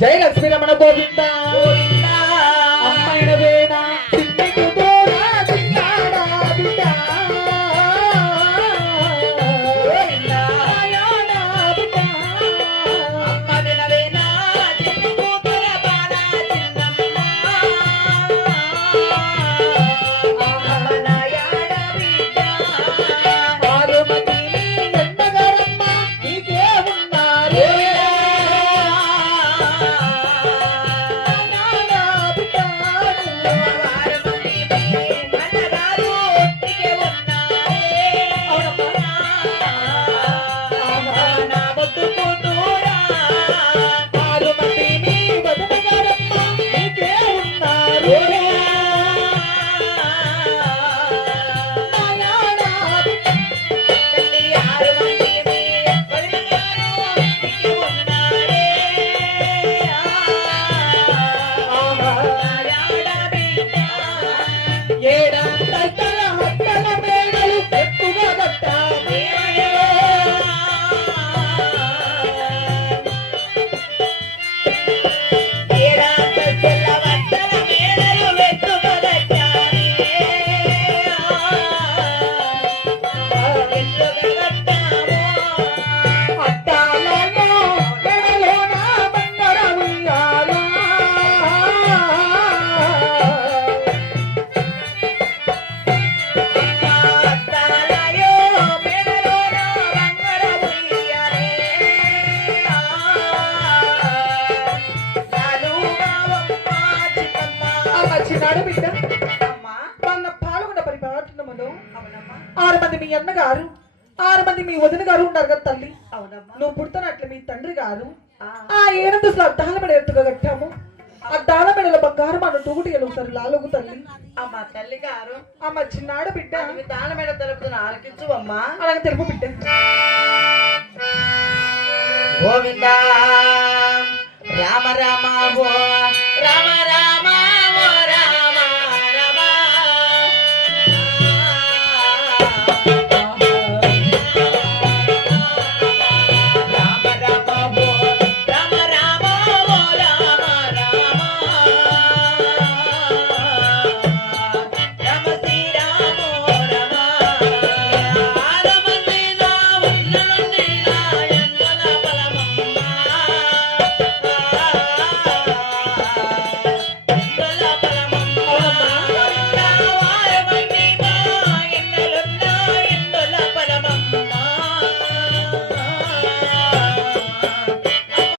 జై లక్ష్మీ రమణ గోవింద అమ్మైన వేణ మీ అన్నగారు 6 మంది మీ వదిన గారు ఉన్నారు కదా తల్లి. నువ్వు పుడుతున్నట్లు మీ తండ్రి గారు ఆ 8 అద్దాల మెడ ఎత్తుగా కట్టాము. అద్దాల మెడల బంగారం అన్న తూగుటిలు సరి లాలుగు తల్లి. అమ్మ తల్లి గారు అమ్మ చిన్నాడు బిడ్డ దాన మెడ తెలుపుతున్న ఆలకించు అమ్మా. అలాగే తెలుపు బిడ్డ. గోవింద రామ రామ ఓ రామ రామ ఓ రామ